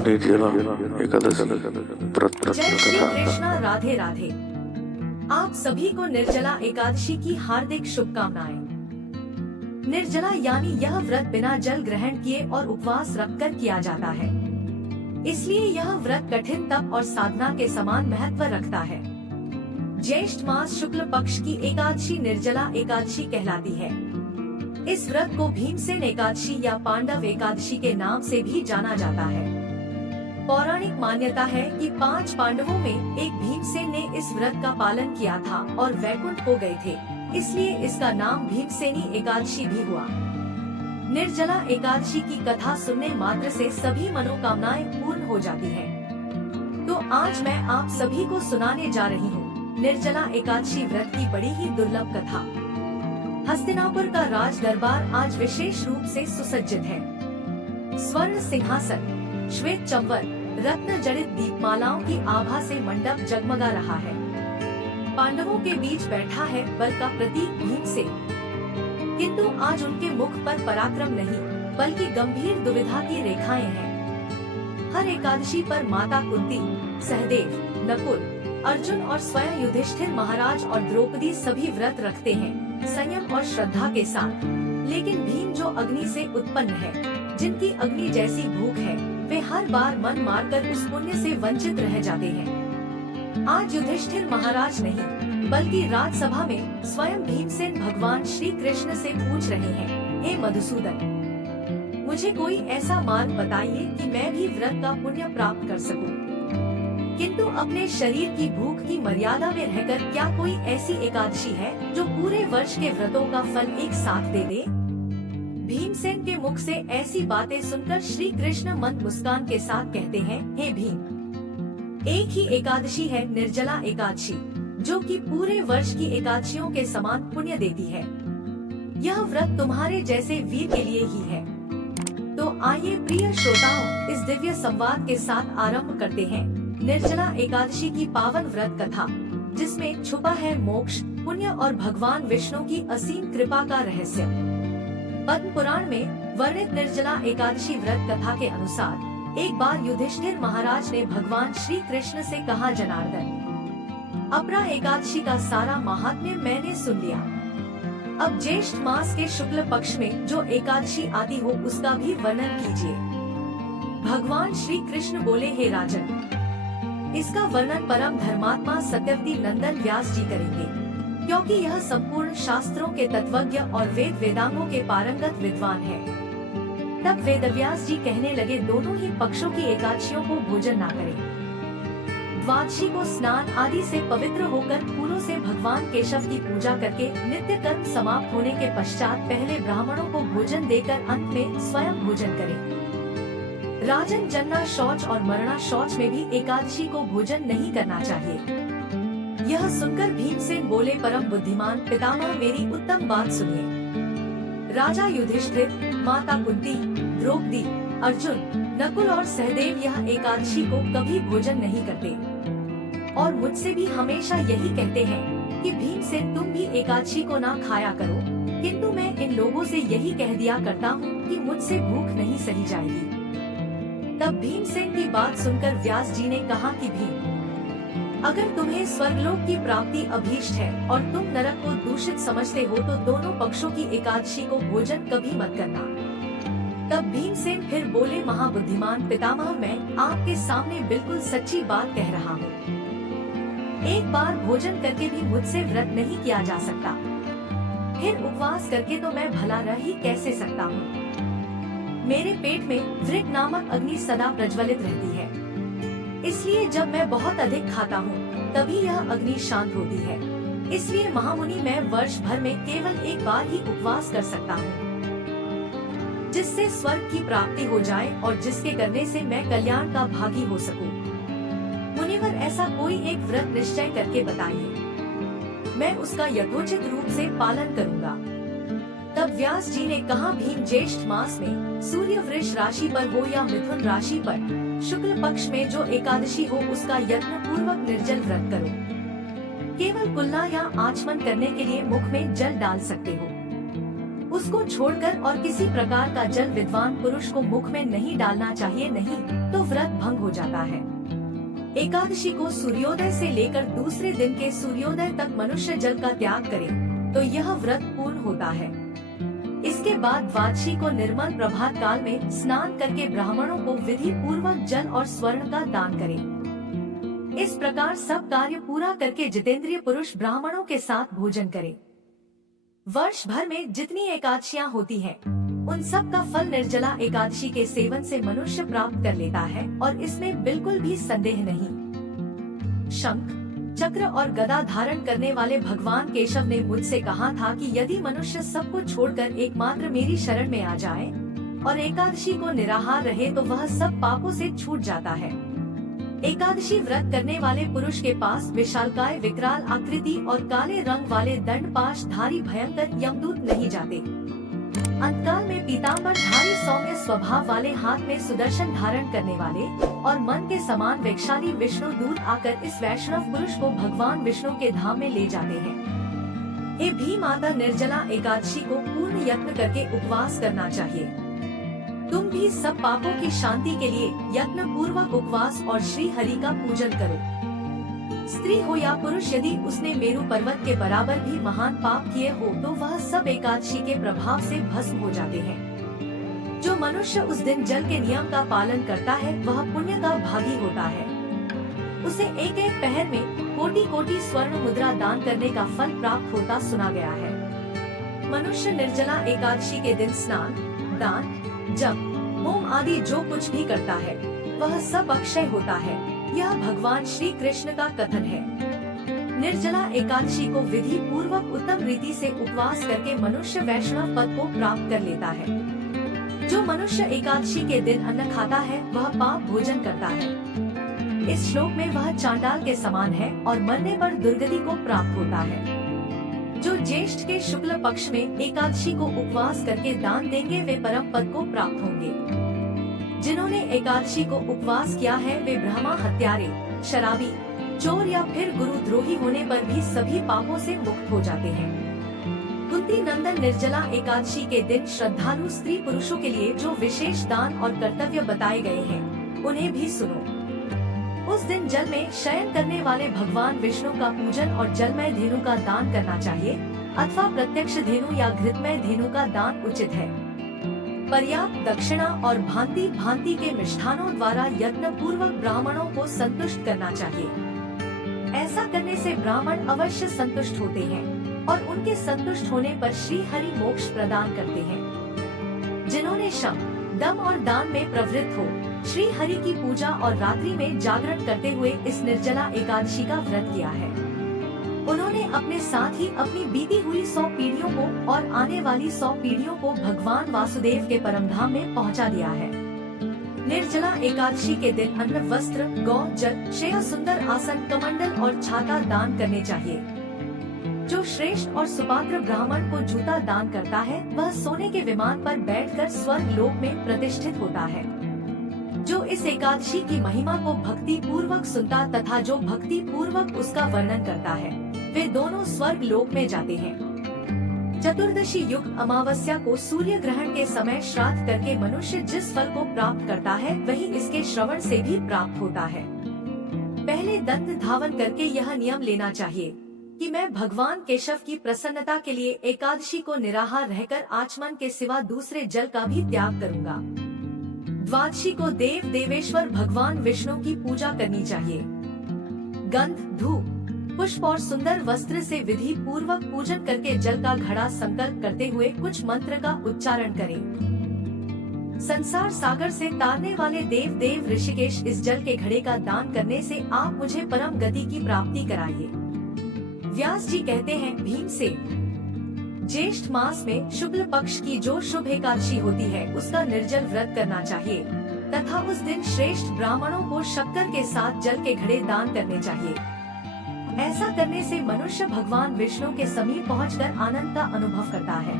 निर्जला एकादशी व्रत जय श्री कथा। कृष्णा, राधे राधे। आप सभी को निर्जला एकादशी की हार्दिक शुभकामनाएं। निर्जला यानी यह व्रत बिना जल ग्रहण किए और उपवास रखकर किया जाता है, इसलिए यह व्रत कठिन तप और साधना के समान महत्व रखता है। ज्येष्ठ मास शुक्ल पक्ष की एकादशी निर्जला एकादशी कहलाती है। इस व्रत को भीमसेन एकादशी या पांडव एकादशी के नाम से भी जाना जाता है। पौराणिक मान्यता है कि 5 पांडवों में एक भीमसेन ने इस व्रत का पालन किया था और वैकुंठ को गए थे, इसलिए इसका नाम भीमसेनी एकादशी भी हुआ। निर्जला एकादशी की कथा सुनने मात्र से सभी मनोकामनाएं पूर्ण हो जाती हैं। तो आज मैं आप सभी को सुनाने जा रही हूँ निर्जला एकादशी व्रत की बड़ी ही दुर्लभ कथा। हस्तिनापुर का राज दरबार आज विशेष रूप से सुसज्जित है। स्वर्ण सिंहासन, श्वेत चंबर, रत्न जड़ित दीपमालाओं की आभा से मंडप जगमगा रहा है। पांडवों के बीच बैठा है बल का प्रतीक भीमसेन, किंतु आज उनके मुख पर पराक्रम नहीं बल्कि गंभीर दुविधा की रेखाएं हैं। हर एकादशी पर माता कुंती, सहदेव, नकुल, अर्जुन और स्वयं युधिष्ठिर महाराज और द्रौपदी सभी व्रत रखते हैं संयम और श्रद्धा के साथ। लेकिन भीम जो अग्नि से उत्पन्न है, जिनकी अग्नि जैसी भूख है, वे हर बार मन मारकर उस पुण्य से वंचित रह जाते हैं। आज युधिष्ठिर महाराज नहीं बल्कि राजसभा में स्वयं भीमसेन भगवान श्री कृष्ण से पूछ रहे हैं, हे मधुसूदन, मुझे कोई ऐसा मार्ग बताइए कि मैं भी व्रत का पुण्य प्राप्त कर सकूं। किंतु अपने शरीर की भूख की मर्यादा में रहकर क्या कोई ऐसी एकादशी है जो पूरे वर्ष के व्रतों का फल एक साथ दे दे? भीमसेन के मुख से ऐसी बातें सुनकर श्री कृष्ण मंद मुस्कान के साथ कहते हैं, हे भीम, एक ही एकादशी है निर्जला एकादशी, जो कि पूरे वर्ष की एकादशियों के समान पुण्य देती है। यह व्रत तुम्हारे जैसे वीर के लिए ही है। तो आइए प्रिय श्रोताओं, इस दिव्य संवाद के साथ आरंभ करते हैं निर्जला एकादशी की पावन व्रत कथा, जिसमें छुपा है मोक्ष, पुण्य और भगवान विष्णु की असीम कृपा का रहस्य। पद्म पुराण में वर्णित निर्जला एकादशी व्रत कथा के अनुसार एक बार युधिष्ठिर महाराज ने भगवान श्री कृष्ण से कहा, जनार्दन, अपरा एकादशी का सारा महात्म्य मैंने सुन लिया। अब ज्येष्ठ मास के शुक्ल पक्ष में जो एकादशी आती हो उसका भी वर्णन कीजिए। भगवान श्री कृष्ण बोले, हे राजन, इसका वर्णन परम धर्मात्मा सत्यवती नंदन व्यास जी करेंगे, क्योंकि यह संपूर्ण शास्त्रों के तत्वज्ञ और वेद वेदांगों के पारंगत विद्वान है। तब वेदव्यास जी कहने लगे, दोनों ही पक्षों की एकादशियों को भोजन ना करें। द्वादशी को स्नान आदि से पवित्र होकर फूलों से भगवान केशव की पूजा करके नित्य कर्म समाप्त होने के पश्चात पहले ब्राह्मणों को भोजन देकर अंत में स्वयं भोजन करें। राजन, जन्ना शौच और मरना शौच में भी एकादशी को भोजन नहीं करना चाहिए। यह सुनकर भीमसेन बोले, परम बुद्धिमान पितामह, मेरी उत्तम बात सुनिए। राजा युधिष्ठिर, माता कुंती, द्रौपदी, अर्जुन, नकुल और सहदेव यह एकादशी को कभी भोजन नहीं करते और मुझसे भी हमेशा यही कहते हैं कि भीमसेन, तुम भी एकादशी को ना खाया करो, किंतु मैं इन लोगों से यही कह दिया करता हूँ कि मुझसे भूख नहीं सही जाएगी। तब भीमसेन की बात सुनकर व्यास जी ने कहा कि भीम, अगर तुम्हें स्वर्गलोक की प्राप्ति अभीष्ट है और तुम नरक को दूषित समझते हो तो दोनों पक्षों की एकादशी को भोजन कभी मत करना। तब भीमसेन फिर बोले, महाबुद्धिमान पितामह, मैं आपके सामने बिल्कुल सच्ची बात कह रहा हूँ। एक बार भोजन करके भी मुझसे व्रत नहीं किया जा सकता, फिर उपवास करके तो मैं भला रह ही कैसे सकता हूँ। मेरे पेट में वृक नामक अग्नि सदा प्रज्वलित रहती है, इसलिए जब मैं बहुत अधिक खाता हूँ तभी यह अग्नि शांत होती है। इसलिए महामुनि, मैं वर्ष भर में केवल एक बार ही उपवास कर सकता हूँ, जिससे स्वर्ग की प्राप्ति हो जाए और जिसके करने से मैं कल्याण का भागी हो सकूं। मुनिवर, ऐसा कोई एक व्रत निश्चय करके बताइए, मैं उसका यथोचित रूप से पालन करूँगा। तब व्यास जी ने कहा, भीम, ज्येष्ठ मास में सूर्य वृष राशि पर हो या मिथुन राशि पर शुक्ल पक्ष में जो एकादशी हो उसका यत्न पूर्वक निर्जल व्रत करो। केवल कुल्ला या आचमन करने के लिए मुख में जल डाल सकते हो। उसको छोड़कर और किसी प्रकार का जल विद्वान पुरुष को मुख में नहीं डालना चाहिए, नहीं तो व्रत भंग हो जाता है। एकादशी को सूर्योदय से लेकर दूसरे दिन के सूर्योदय तक मनुष्य जल का त्याग करे तो यह व्रत पूर्ण होता है। इसके बाद द्वादशी को निर्मल प्रभात काल में स्नान करके ब्राह्मणों को विधि पूर्वक जल और स्वर्ण का दान करें। इस प्रकार सब कार्य पूरा करके जितेंद्रिय पुरुष ब्राह्मणों के साथ भोजन करे। वर्ष भर में जितनी एकादशियां होती हैं, उन सब का फल निर्जला एकादशी के सेवन से मनुष्य प्राप्त कर लेता है और इसमें बिल्कुल भी संदेह नहीं। शंख, चक्र और गदा धारण करने वाले भगवान केशव ने मुझसे कहा था कि यदि मनुष्य सब कुछ छोड़कर एकमात्र मेरी शरण में आ जाए और एकादशी को निराहार रहे तो वह सब पापों से छूट जाता है। एकादशी व्रत करने वाले पुरुष के पास विशालकाय विकराल आकृति और काले रंग वाले दंडपाश धारी भयंकर यमदूत नहीं जाते। अंतकाल में पीताम्बर धारी सौम्य स्वभाव वाले हाथ में सुदर्शन धारण करने वाले और मन के समान वैशाली विष्णु दूत आकर इस वैष्णव पुरुष को भगवान विष्णु के धाम में ले जाते हैं। हे भीम माता, निर्जला एकादशी को पूर्ण यत्न करके उपवास करना चाहिए। तुम भी सब पापों की शांति के लिए यत्न पूर्वक उपवास और श्री हरि का पूजन करो। स्त्री हो या पुरुष, यदि उसने मेरु पर्वत के बराबर भी महान पाप किए हो तो वह सब एकादशी के प्रभाव से भस्म हो जाते हैं। जो मनुष्य उस दिन जल के नियम का पालन करता है वह पुण्य का भागी होता है। उसे एक एक पहर में कोटि कोटि स्वर्ण मुद्रा दान करने का फल प्राप्त होता सुना गया है। मनुष्य निर्जला एकादशी के दिन स्नान, दान, जप, होम आदि जो कुछ भी करता है वह सब अक्षय होता है। यह भगवान श्री कृष्ण का कथन है। निर्जला एकादशी को विधि पूर्वक उत्तम रीति से उपवास करके मनुष्य वैष्णव पद को प्राप्त कर लेता है। जो मनुष्य एकादशी के दिन अन्न खाता है वह पाप भोजन करता है। इस श्लोक में वह चांडाल के समान है और मरने पर दुर्गति को प्राप्त होता है। जो ज्येष्ठ के शुक्ल पक्ष में एकादशी को उपवास करके दान देंगे वे परम पद को प्राप्त होंगे। जिन्होंने एकादशी को उपवास किया है वे ब्रह्मा हत्यारे, शराबी, चोर या फिर गुरुद्रोही होने पर भी सभी पापों से मुक्त हो जाते हैं। कुंती नंदन निर्जला एकादशी के दिन श्रद्धालु स्त्री पुरुषों के लिए जो विशेष दान और कर्तव्य बताए गए हैं उन्हें भी सुनो। उस दिन जल में शयन करने वाले भगवान विष्णु का पूजन और जलमय धेनु का दान करना चाहिए अथवा प्रत्यक्ष धेनु या घृतमय धेनु का दान उचित है। पर्याप्त दक्षिणा और भांति भांति के मिष्ठानों द्वारा यत्न पूर्वक ब्राह्मणों को संतुष्ट करना चाहिए। ऐसा करने से ब्राह्मण अवश्य संतुष्ट होते हैं और उनके संतुष्ट होने पर श्री हरि मोक्ष प्रदान करते हैं। जिन्होंने शम, दम और दान में प्रवृत्त हो श्री हरि की पूजा और रात्रि में जागरण करते हुए इस निर्जला एकादशी का व्रत किया है, उन्होंने अपने साथ ही अपनी बीती हुई 100 पीढ़ियों को और आने वाली 100 पीढ़ियों को भगवान वासुदेव के परमधाम में पहुंचा दिया है। निर्जला एकादशी के दिन अन्न, वस्त्र, गौ, जल, शय्या, सुंदर आसन, कमंडल और छाता दान करने चाहिए। जो श्रेष्ठ और सुपात्र ब्राह्मण को जूता दान करता है वह सोने के विमान पर बैठकर स्वर्ग लोक में प्रतिष्ठित होता है। जो इस एकादशी की महिमा को भक्ति पूर्वक सुनता तथा जो भक्ति पूर्वक उसका वर्णन करता है वे दोनों स्वर्ग लोक में जाते हैं। चतुर्दशी युक्त अमावस्या को सूर्य ग्रहण के समय श्राद्ध करके मनुष्य जिस फल को प्राप्त करता है वही इसके श्रवण से भी प्राप्त होता है। पहले दंत धावन करके यह नियम लेना चाहिए कि मैं भगवान केशव की प्रसन्नता के लिए एकादशी को निराहार रहकर आचमन के सिवा दूसरे जल का भी त्याग करूंगा। द्वादशी को देव देवेश्वर भगवान विष्णु की पूजा करनी चाहिए। गंध, धूप, पुष्प और सुंदर वस्त्र से विधि पूर्वक पूजन करके जल का घड़ा संकल्प करते हुए कुछ मंत्र का उच्चारण करें। संसार सागर से तारने वाले देव देव ऋषिकेश, इस जल के घड़े का दान करने से आप मुझे परम गति की प्राप्ति कराइए। व्यास जी कहते हैं, भीम से ज्येष्ठ मास में शुक्ल पक्ष की जो शुभ एकादशी होती है उसका निर्जल व्रत करना चाहिए तथा उस दिन श्रेष्ठ ब्राह्मणों को शक्कर के साथ जल के घड़े दान करने चाहिए। ऐसा करने से मनुष्य भगवान विष्णु के समीप पहुंचकर आनंद का अनुभव करता है।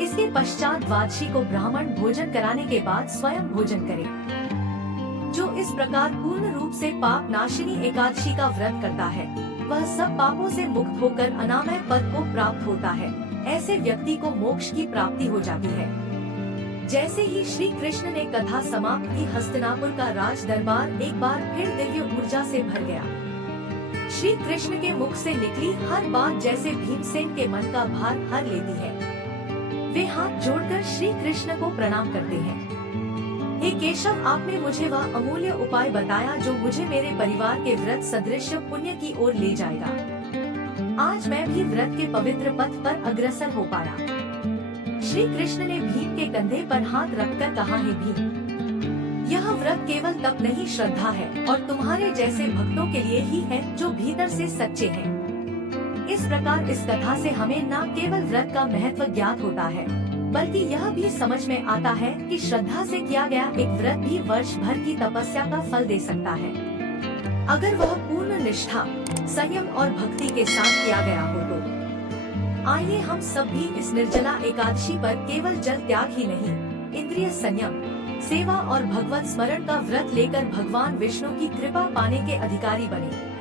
इसके पश्चात द्वादशी को ब्राह्मण भोजन कराने के बाद स्वयं भोजन करे। जो इस प्रकार पूर्ण रूप से पाप नाशिनी एकादशी का व्रत करता है वह सब पापों से मुक्त होकर अनामय पद को प्राप्त होता है। ऐसे व्यक्ति को मोक्ष की प्राप्ति हो जाती है। जैसे ही श्री कृष्ण ने कथा समाप्त की, हस्तिनापुर का राज दरबार एक बार फिर दिव्य ऊर्जा से भर गया। श्री कृष्ण के मुख से निकली हर बात जैसे भीमसेन के मन का भार हर लेती है। वे हाथ जोड़कर श्री कृष्ण को प्रणाम करते हैं। हे केशव, आपने मुझे वह अमूल्य उपाय बताया जो मुझे मेरे परिवार के व्रत सदृश पुण्य की ओर ले जाएगा। आज मैं भी व्रत के पवित्र पथ पर अग्रसर हो पाया। श्री कृष्ण ने भीम के कंधे पर हाथ रखकर कहा, हे भीम, यह व्रत केवल तप नहीं, श्रद्धा है और तुम्हारे जैसे भक्तों के लिए ही है जो भीतर से सच्चे हैं। इस प्रकार इस कथा से हमें न केवल व्रत का महत्व ज्ञात होता है, बल्कि यह भी समझ में आता है कि श्रद्धा से किया गया एक व्रत भी वर्ष भर की तपस्या का फल दे सकता है, अगर वह पूर्ण निष्ठा, संयम और भक्ति के साथ किया गया हो तो। आइए हम सब भी इस निर्जला एकादशी पर केवल जल त्याग ही नहीं, इंद्रिय संयम, सेवा और भगवत स्मरण का व्रत लेकर भगवान विष्णु की कृपा पाने के अधिकारी बने।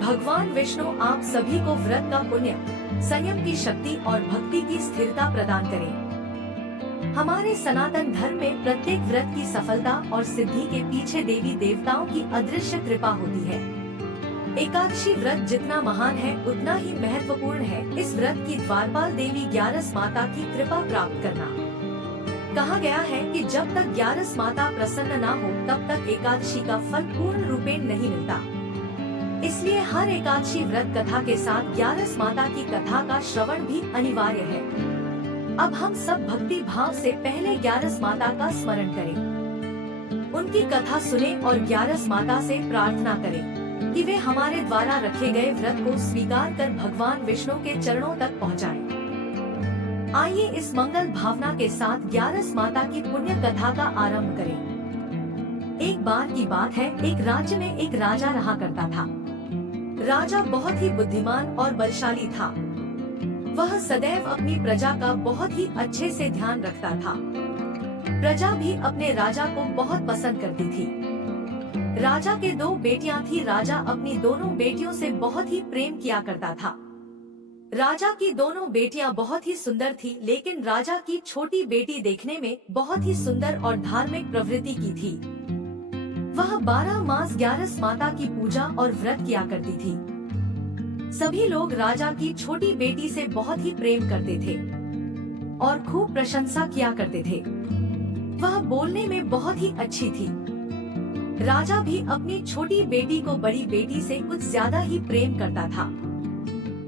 भगवान विष्णु आप सभी को व्रत का पुण्य, संयम की शक्ति और भक्ति की स्थिरता प्रदान करें। हमारे सनातन धर्म में प्रत्येक व्रत की सफलता और सिद्धि के पीछे देवी देवताओं की अदृश्य कृपा होती है। एकादशी व्रत जितना महान है उतना ही महत्वपूर्ण है इस व्रत की द्वारपाल देवी ग्यारस माता की कृपा प्राप्त करना। कहा गया है कि जब तक ग्यारस माता प्रसन्न न हो तब तक एकादशी का फल पूर्ण रूपेण नहीं मिलता। इसलिए हर एकादशी व्रत कथा के साथ ग्यारस माता की कथा का श्रवण भी अनिवार्य है। अब हम सब भक्ति भाव से पहले ग्यारस माता का स्मरण करें, उनकी कथा सुने और ग्यारस माता से प्रार्थना करें कि वे हमारे द्वारा रखे गए व्रत को स्वीकार कर भगवान विष्णु के चरणों तक पहुँचाएं। आइए इस मंगल भावना के साथ ग्यारस माता की पुण्य कथा का आरंभ करें। एक बार की बात है, एक राज्य में एक राजा रहा करता था। राजा बहुत ही बुद्धिमान और बलशाली था। वह सदैव अपनी प्रजा का बहुत ही अच्छे से ध्यान रखता था। प्रजा भी अपने राजा को बहुत पसंद करती थी। राजा के 2 बेटियां थी। राजा अपनी दोनों बेटियों से बहुत ही प्रेम किया करता था। राजा की दोनों बेटियां बहुत ही सुंदर थी, लेकिन राजा की छोटी बेटी देखने में बहुत ही सुंदर और धार्मिक प्रवृत्ति की थी। वह 12 मास ग्यारस माता की पूजा और व्रत किया करती थी। सभी लोग राजा की छोटी बेटी से बहुत ही प्रेम करते थे और खूब प्रशंसा किया करते थे। वह बोलने में बहुत ही अच्छी थी। राजा भी अपनी छोटी बेटी को बड़ी बेटी से कुछ ज्यादा ही प्रेम करता था,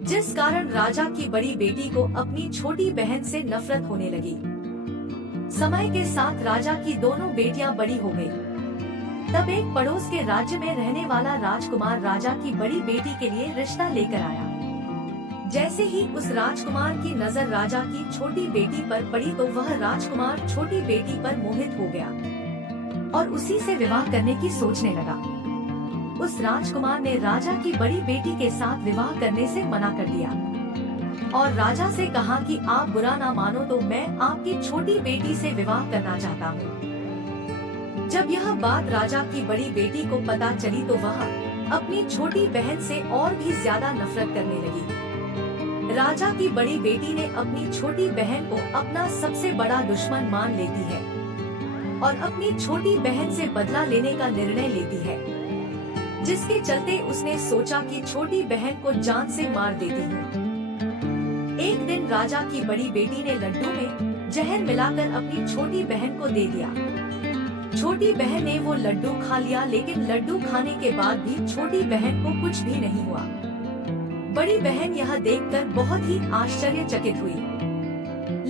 जिस कारण राजा की बड़ी बेटी को अपनी छोटी बहन से नफरत होने लगी। समय के साथ राजा की दोनों बेटियां बड़ी हो गई। तब एक पड़ोस के राज्य में रहने वाला राजकुमार राजा की बड़ी बेटी के लिए रिश्ता लेकर आया। जैसे ही उस राजकुमार की नजर राजा की छोटी बेटी पर पड़ी तो वह राजकुमार छोटी बेटी पर मोहित हो गया और उसी से विवाह करने की सोचने लगा। उस राजकुमार ने राजा की बड़ी बेटी के साथ विवाह करने से मना कर दिया और राजा से कहा कि आप बुरा ना मानो तो मैं आपकी छोटी बेटी से विवाह करना चाहता हूँ। जब यह बात राजा की बड़ी बेटी को पता चली तो वह अपनी छोटी बहन से और भी ज्यादा नफरत करने लगी। राजा की बड़ी बेटी ने अपनी छोटी बहन को अपना सबसे बड़ा दुश्मन मान लेती है और अपनी छोटी बहन से बदला लेने का निर्णय लेती है, जिसके चलते उसने सोचा कि छोटी बहन को जान से मार देती हूँ। एक दिन राजा की बड़ी बेटी ने लड्डू में जहर मिलाकर अपनी छोटी बहन को दे दिया। छोटी बहन ने वो लड्डू खा लिया, लेकिन लड्डू खाने के बाद भी छोटी बहन को कुछ भी नहीं हुआ। बड़ी बहन यह देखकर बहुत ही आश्चर्यचकित हुई,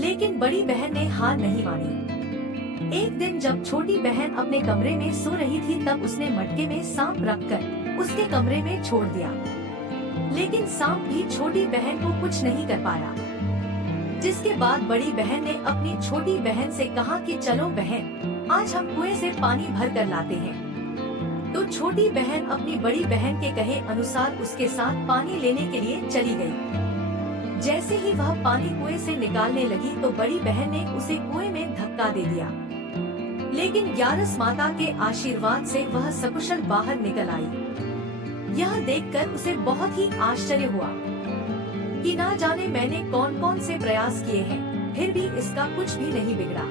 लेकिन बड़ी बहन ने हार नहीं मानी। एक दिन जब छोटी बहन अपने कमरे में सो रही थी तब उसने मटके में सांप रखकर उसके कमरे में छोड़ दिया, लेकिन सांप भी छोटी बहन को कुछ नहीं कर पाया। जिसके बाद बड़ी बहन ने अपनी छोटी बहन से कहा कि चलो बहन, आज हम कुएं से पानी भर कर लाते हैं। तो छोटी बहन अपनी बड़ी बहन के कहे अनुसार उसके साथ पानी लेने के लिए चली गई। जैसे ही वह पानी कुएं से निकालने लगी तो बड़ी बहन ने उसे कुएं में धक्का दे दिया, लेकिन ग्यारस माता के आशीर्वाद से वह सकुशल बाहर निकल आई। यह देखकर उसे बहुत ही आश्चर्य हुआ। कि ना जाने मैंने कौन कौन से प्रयास किए हैं, फिर भी इसका कुछ भी नहीं बिगड़ा।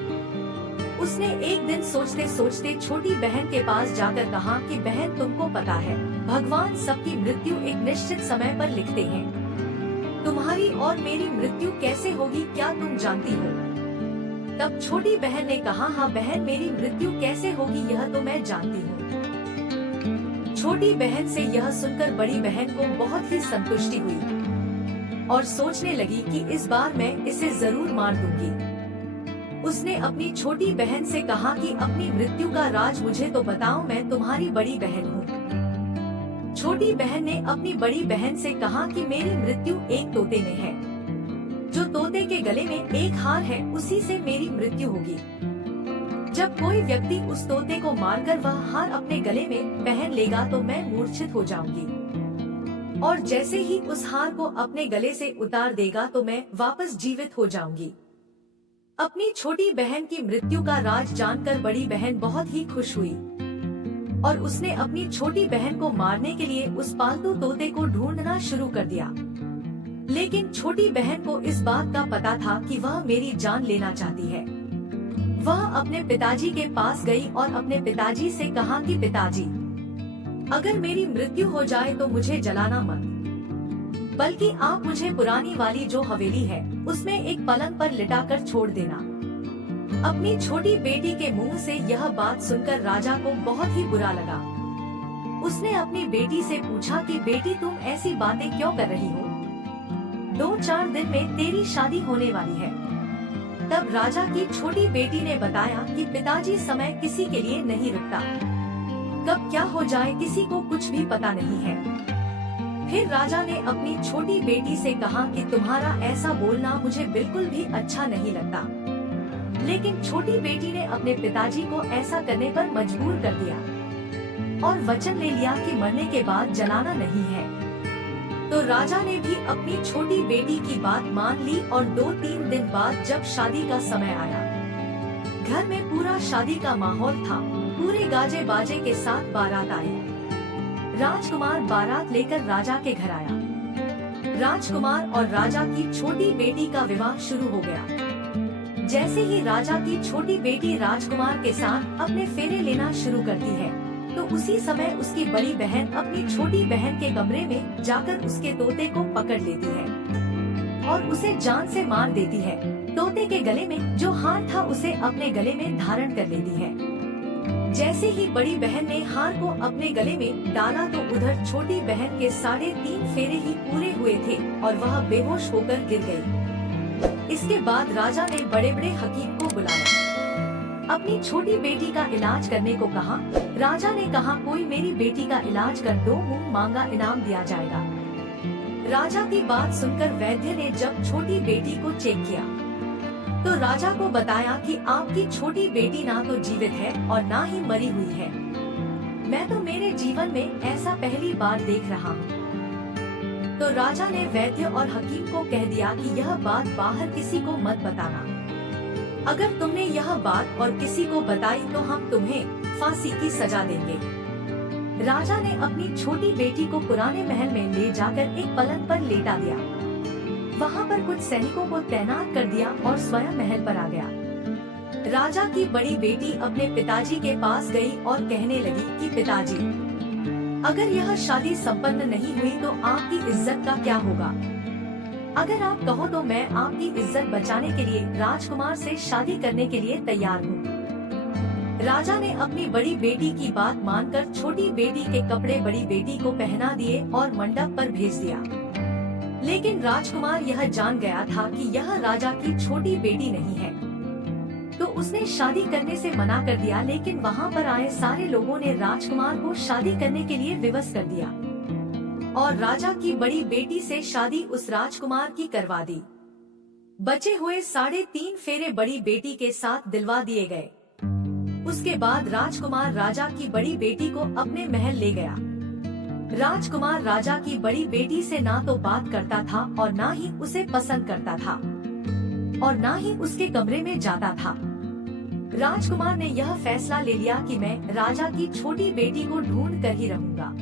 उसने एक दिन सोचते सोचते छोटी बहन के पास जाकर कहा कि बहन, तुमको पता है, भगवान सबकी मृत्यु एक निश्चित समय पर लिखते हैं। तुम्हारी और मेरी मृत्यु कैसे होगी, क्या तुम जानती हो? तब छोटी बहन ने कहा, हाँ बहन, मेरी मृत्यु कैसे होगी यह तो मैं जानती हूँ। छोटी बहन से यह सुनकर बड़ी बहन को बहुत ही संतुष्टि हुई और सोचने लगी कि इस बार मैं इसे जरूर मार दूंगी। उसने अपनी छोटी बहन से कहा कि अपनी मृत्यु का राज मुझे तो बताओ, मैं तुम्हारी बड़ी बहन हूँ। छोटी बहन ने अपनी बड़ी बहन से कहा कि मेरी मृत्यु एक तोते में है। जो तोते के गले में एक हार है, उसी से मेरी मृत्यु होगी। जब कोई व्यक्ति उस तोते को मारकर वह हार अपने गले में पहन लेगा तो मैं मूर्छित हो जाऊंगी, और जैसे ही उस हार को अपने गले से उतार देगा तो मैं वापस जीवित हो जाऊंगी। अपनी छोटी बहन की मृत्यु का राज जानकर बड़ी बहन बहुत ही खुश हुई और उसने अपनी छोटी बहन को मारने के लिए उस पालतू तोते को ढूंढना शुरू कर दिया। लेकिन छोटी बहन को इस बात का पता था कि वह मेरी जान लेना चाहती है। वह अपने पिताजी के पास गई और अपने पिताजी से कहा कि पिताजी, अगर मेरी मृत्यु हो जाए तो मुझे जलाना मत, बल्कि आप मुझे पुरानी वाली जो हवेली है उसमें एक पलंग पर लिटाकर छोड़ देना। अपनी छोटी बेटी के मुंह से यह बात सुनकर राजा को बहुत ही बुरा लगा। उसने अपनी बेटी से पूछा कि बेटी, तुम ऐसी बातें क्यों कर रही हो? 2-4 दिन में तेरी शादी होने वाली है। तब राजा की छोटी बेटी ने बताया कि पिताजी, समय किसी के लिए नहीं रुकता, कब क्या हो जाए किसी को कुछ भी पता नहीं है। फिर राजा ने अपनी छोटी बेटी से कहा कि तुम्हारा ऐसा बोलना मुझे बिल्कुल भी अच्छा नहीं लगता। लेकिन छोटी बेटी ने अपने पिताजी को ऐसा करने पर मजबूर कर दिया और वचन ले लिया कि मरने के बाद जलाना नहीं है। तो राजा ने भी अपनी छोटी बेटी की बात मान ली और 2-3 दिन बाद जब शादी का समय आया, घर में पूरा शादी का माहौल था। पूरे गाजे बाजे के साथ बारात आई। राजकुमार बारात लेकर राजा के घर आया। राजकुमार और राजा की छोटी बेटी का विवाह शुरू हो गया। जैसे ही राजा की छोटी बेटी राजकुमार के साथ अपने फेरे लेना शुरू करती है तो उसी समय उसकी बड़ी बहन अपनी छोटी बहन के कमरे में जाकर उसके तोते को पकड़ लेती है और उसे जान से मार देती है। तोते के गले में जो हार था उसे अपने गले में धारण कर लेती है। जैसे ही बड़ी बहन ने हार को अपने गले में डाला तो उधर छोटी बहन के 3.5 फेरे ही पूरे हुए थे और वह बेहोश होकर गिर गई। इसके बाद राजा ने बड़े बड़े हकीम को बुलाया, अपनी छोटी बेटी का इलाज करने को कहा। राजा ने कहा, कोई मेरी बेटी का इलाज कर दो, मुंह मांगा इनाम दिया जाएगा। राजा की बात सुनकर वैद्य ने जब छोटी बेटी को चेक किया तो राजा को बताया कि आपकी छोटी बेटी ना तो जीवित है और ना ही मरी हुई है। मैं तो मेरे जीवन में ऐसा पहली बार देख रहा हूँ। तो राजा ने वैद्य और हकीम को कह दिया कि यह बात बाहर किसी को मत बताना। अगर तुमने यह बात और किसी को बताई तो हम तुम्हें फांसी की सजा देंगे। राजा ने अपनी छोटी बेटी को पुराने महल में ले जाकर एक पलंग पर लेटा दिया। वहाँ पर कुछ सैनिकों को तैनात कर दिया और स्वयं महल पर आ गया। राजा की बड़ी बेटी अपने पिताजी के पास गई और कहने लगी कि पिताजी, अगर यह शादी संपन्न नहीं हुई तो आपकी इज्जत का क्या होगा? अगर आप कहो तो मैं आपकी इज्जत बचाने के लिए राजकुमार से शादी करने के लिए तैयार हूँ। राजा ने अपनी बड़ी बेटी की बात मानकर छोटी बेटी के कपड़े बड़ी बेटी को पहना दिए और मंडप पर भेज दिया। लेकिन राजकुमार यह जान गया था कि यह राजा की छोटी बेटी नहीं है, तो उसने शादी करने से मना कर दिया। लेकिन वहाँ पर आए सारे लोगों ने राजकुमार को शादी करने के लिए विवश कर दिया और राजा की बड़ी बेटी से शादी उस राजकुमार की करवा दी। बचे हुए 3.5 फेरे बड़ी बेटी के साथ दिलवा दिए गए। उसके बाद राजकुमार राजा की बड़ी बेटी को अपने महल ले गया। राजकुमार राजा की बड़ी बेटी से ना तो बात करता था और ना ही उसे पसंद करता था और ना ही उसके कमरे में जाता था। राजकुमार ने यह फैसला ले लिया कि मैं राजा की छोटी बेटी को ढूंढ कर ही रहूंगा।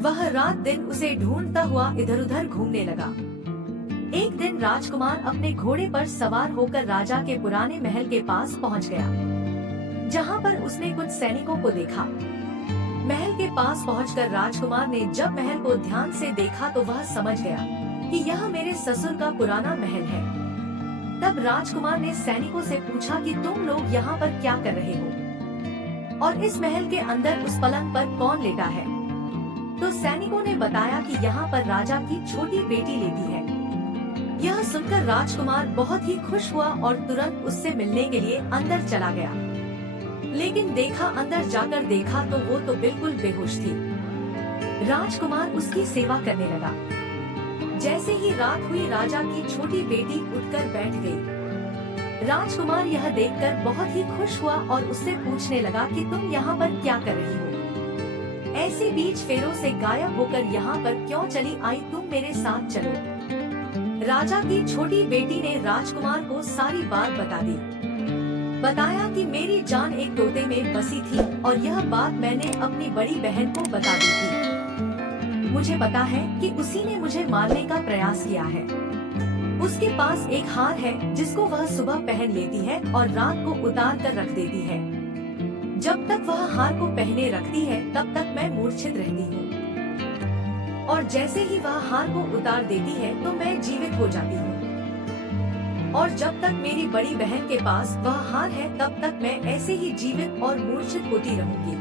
वह रात दिन उसे ढूंढता हुआ इधर उधर घूमने लगा। एक दिन राजकुमार अपने घोड़े पर सवार होकर राजा के पुराने महल के पास पहुंच गया, जहां पर उसने कुछ सैनिकों को देखा। महल के पास पहुंचकर राजकुमार ने जब महल को ध्यान से देखा तो वह समझ गया कि यह मेरे ससुर का पुराना महल है। तब राजकुमार ने सैनिकों से पूछा कि तुम लोग यहाँ पर क्या कर रहे हो और इस महल के अंदर उस पलंग पर कौन लेटा है। तो सैनिकों ने बताया कि यहाँ पर राजा की छोटी बेटी लेटी है। यह सुनकर राजकुमार बहुत ही खुश हुआ और तुरंत उससे मिलने के लिए अंदर चला गया। लेकिन अंदर जाकर देखा तो वो तो बिल्कुल बेहोश थी। राजकुमार उसकी सेवा करने लगा। जैसे ही रात हुई राजा की छोटी बेटी उठकर बैठ गई। राजकुमार यह देखकर बहुत ही खुश हुआ और उससे पूछने लगा कि तुम यहाँ पर क्या कर रही हो, ऐसे बीच फेरों से गायब होकर यहाँ पर क्यों चली आई, तुम मेरे साथ चलो। राजा की छोटी बेटी ने राजकुमार को सारी बात बता दी। बताया कि मेरी जान एक तोते में बसी थी और यह बात मैंने अपनी बड़ी बहन को बता दी थी। मुझे पता है कि उसी ने मुझे मारने का प्रयास किया है। उसके पास एक हार है जिसको वह सुबह पहन लेती है और रात को उतार कर रख देती है। जब तक वह हार को पहने रखती है तब तक मैं मूर्छित रहती हूँ और जैसे ही वह हार को उतार देती है तो मैं जीवित हो जाती हूँ। और जब तक मेरी बड़ी बहन के पास वह हार है तब तक मैं ऐसे ही जीवित और मूर्छित होती रहूंगी।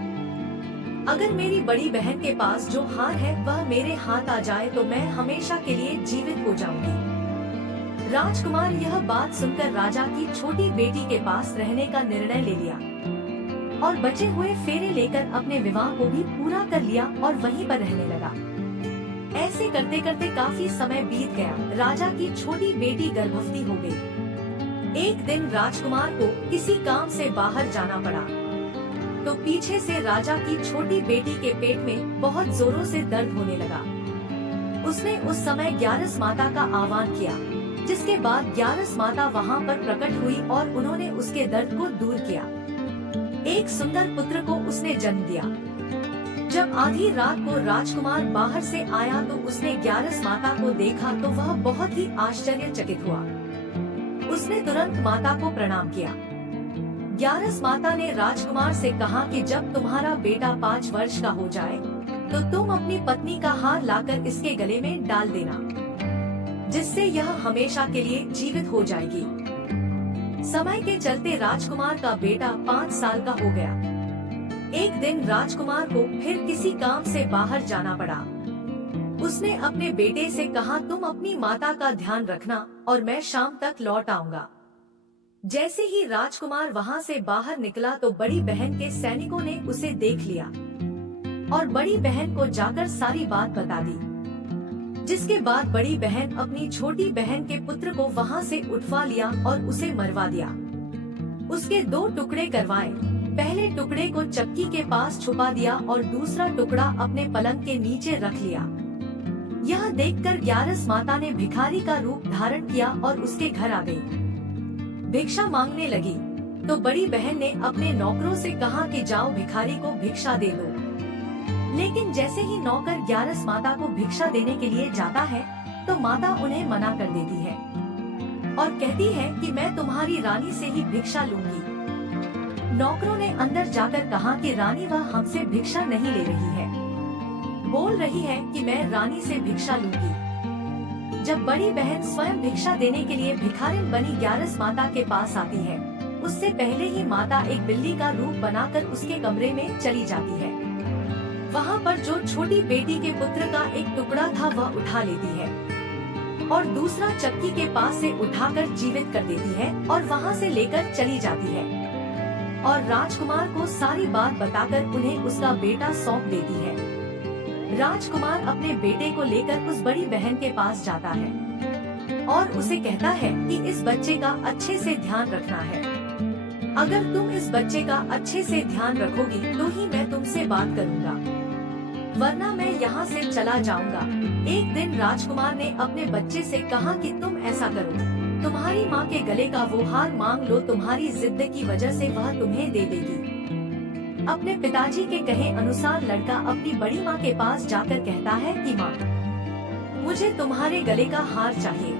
अगर मेरी बड़ी बहन के पास जो हार है वह मेरे हाथ आ जाए तो मैं हमेशा के लिए जीवित हो जाऊंगी। राजकुमार यह बात सुनकर राजा की छोटी बेटी के पास रहने का निर्णय ले लिया और बचे हुए फेरे लेकर अपने विवाह को भी पूरा कर लिया और वहीं पर रहने लगा। ऐसे करते करते काफी समय बीत गया। राजा की छोटी बेटी गर्भवती हो गई। एक दिन राजकुमार को किसी काम से बाहर जाना पड़ा तो पीछे से राजा की छोटी बेटी के पेट में बहुत जोरों से दर्द होने लगा। उसने उस समय ग्यारस माता का आह्वान किया, जिसके बाद ग्यारस माता वहाँ पर प्रकट हुई और उन्होंने उसके दर्द को दूर किया। एक सुंदर पुत्र को उसने जन्म दिया। जब आधी रात को राजकुमार बाहर से आया तो उसने ग्यारस माता को देखा तो वह बहुत ही आश्चर्यचकित हुआ। उसने तुरंत माता को प्रणाम किया। ग्यारस माता ने राजकुमार से कहा कि जब तुम्हारा बेटा 5 वर्ष का हो जाए तो तुम अपनी पत्नी का हार लाकर इसके गले में डाल देना, जिससे यह हमेशा के लिए जीवित हो जाएगी। समय के चलते राजकुमार का बेटा 5 साल का हो गया। एक दिन राजकुमार को फिर किसी काम से बाहर जाना पड़ा। उसने अपने बेटे से कहा, तुम अपनी माता का ध्यान रखना और मैं शाम तक लौट आऊंगा। जैसे ही राजकुमार वहाँ से बाहर निकला तो बड़ी बहन के सैनिकों ने उसे देख लिया और बड़ी बहन को जाकर सारी बात बता दी। जिसके बाद बड़ी बहन अपनी छोटी बहन के पुत्र को वहाँ से उठवा लिया और उसे मरवा दिया। उसके 2 टुकड़े करवाए। पहले टुकड़े को चक्की के पास छुपा दिया और दूसरा टुकड़ा अपने पलंग के नीचे रख लिया। यह देखकर ग्यारस माता ने भिखारी का रूप धारण किया और उसके घर आ गई। भिक्षा मांगने लगी तो बड़ी बहन ने अपने नौकरों से कहा कि जाओ भिखारी को भिक्षा दे दो। लेकिन जैसे ही नौकर ग्यारस माता को भिक्षा देने के लिए जाता है तो माता उन्हें मना कर देती है और कहती है कि मैं तुम्हारी रानी से ही भिक्षा लूंगी। नौकरों ने अंदर जाकर कहा कि रानी वह हमसे भिक्षा नहीं ले रही है, बोल रही है कि मैं रानी से भिक्षा लूंगी। जब बड़ी बहन स्वयं भिक्षा देने के लिए भिखारिन बनी ग्यारस माता के पास आती है, उससे पहले ही माता एक बिल्ली का रूप बनाकर उसके कमरे में चली जाती है। वहाँ पर जो छोटी बेटी के पुत्र का एक टुकड़ा था वह उठा लेती है और दूसरा चक्की के पास से उठाकर जीवित कर देती है और वहाँ से लेकर चली जाती है और राजकुमार को सारी बात बताकर उन्हें उसका बेटा सौंप देती है। राजकुमार अपने बेटे को लेकर उस बड़ी बहन के पास जाता है और उसे कहता है कि इस बच्चे का अच्छे से ध्यान रखना है। अगर तुम इस बच्चे का अच्छे से ध्यान रखोगी तो ही मैं तुमसे बात करूँगा, वरना मैं यहाँ से चला जाऊँगा। एक दिन राजकुमार ने अपने बच्चे से कहा कि तुम ऐसा करो, तुम्हारी माँ के गले का वो हार मांग लो, तुम्हारी जिद की वजह से वह तुम्हें दे देगी। अपने पिताजी के कहे अनुसार लड़का अपनी बड़ी माँ के पास जाकर कहता है कि माँ, मुझे तुम्हारे गले का हार चाहिए।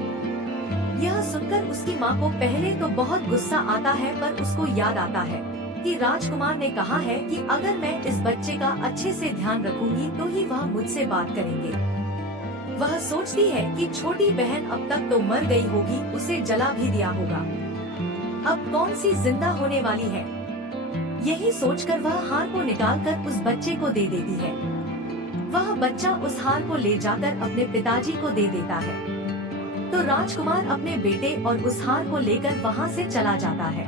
यह सुनकर उसकी माँ को पहले तो बहुत गुस्सा आता है, पर उसको याद आता है कि राजकुमार ने कहा है कि अगर मैं इस बच्चे का अच्छे से ध्यान रखूंगी तो ही वह मुझसे बात करेंगे। वह सोचती है कि छोटी बहन अब तक तो मर गई होगी, उसे जला भी दिया होगा, अब कौन सी जिंदा होने वाली है। यही सोचकर वह हार को निकालकर उस बच्चे को दे देती है। वह बच्चा उस हार को ले जाकर अपने पिताजी को दे देता है। तो राजकुमार अपने बेटे और उस हार को लेकर वहाँ से चला जाता है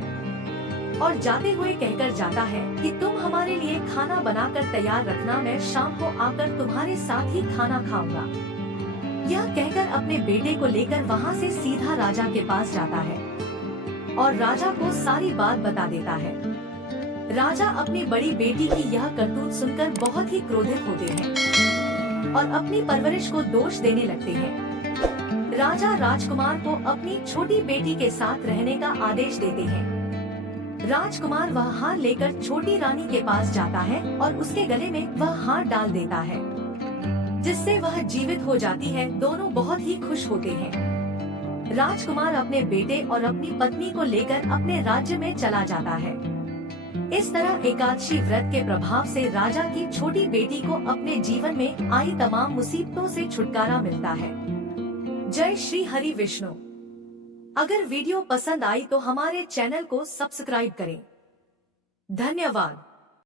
और जाते हुए कहकर जाता है कि तुम हमारे लिए खाना बनाकर तैयार रखना, मैं शाम को आकर तुम्हारे साथ ही खाना खाऊंगा। यह कहकर अपने बेटे को लेकर वहाँ से सीधा राजा के पास जाता है और राजा को सारी बात बता देता है। राजा अपनी बड़ी बेटी की यह करतूत सुनकर बहुत ही क्रोधित होते हैं और अपनी परवरिश को दोष देने लगते हैं। राजा राजकुमार को अपनी छोटी बेटी के साथ रहने का आदेश देते हैं। राजकुमार वह हार लेकर छोटी रानी के पास जाता है और उसके गले में वह हार डाल देता है, जिससे वह जीवित हो जाती है। दोनों बहुत ही खुश होते हैं। राजकुमार अपने बेटे और अपनी पत्नी को लेकर अपने राज्य में चला जाता है। इस तरह एकादशी व्रत के प्रभाव से राजा की छोटी बेटी को अपने जीवन में आई तमाम मुसीबतों से छुटकारा मिलता है। जय श्री हरि विष्णु। अगर वीडियो पसंद आई तो हमारे चैनल को सब्सक्राइब करें। धन्यवाद।